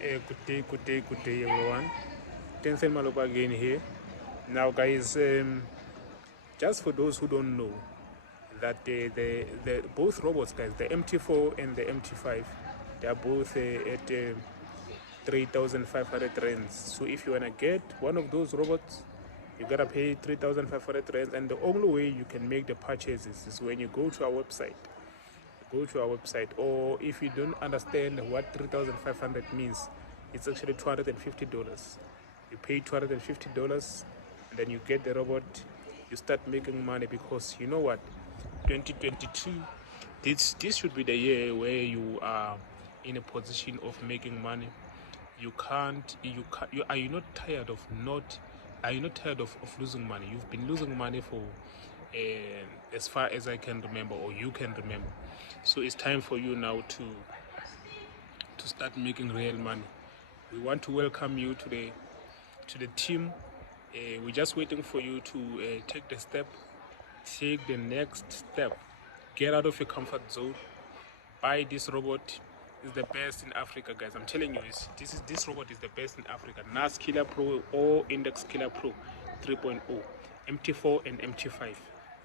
Good day, everyone. Tencent Maloba again here. Now, guys, just for those who don't know, that the both robots, guys, the MT4 and the MT5, they are both at 3,500 rands. So if you wanna get one of those robots, you gotta pay 3,500 rands, and the only way you can make the purchases is when you go to our website. Or if you don't understand what 3,500 means, it's actually $250. You pay $250 and then you get the robot. You start making money, because you know what, 2022, this should be the year where you are in a position of making money. Are you not tired of losing money? You've been losing money for as far as I can remember, or you can remember. So it's time for you now to start making real money. We want to welcome you to the team. We're just waiting for you to take the next step. Get out of your comfort zone. Buy this robot. It's the best in Africa, guys. I'm telling you, this robot is the best in Africa. Nas Killer Pro or Index Killer Pro 3.0, MT4 and MT5.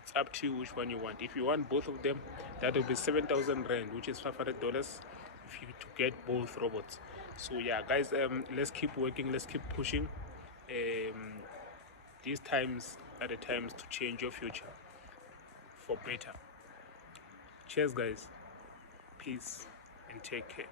It's up to you which one you want. If you want both of them, that will be 7,000 rand, which is $500 if you to get both robots. So yeah, guys, let's keep working, let's keep pushing. These times are the times to change your future for better. Cheers, guys. Peace and take care.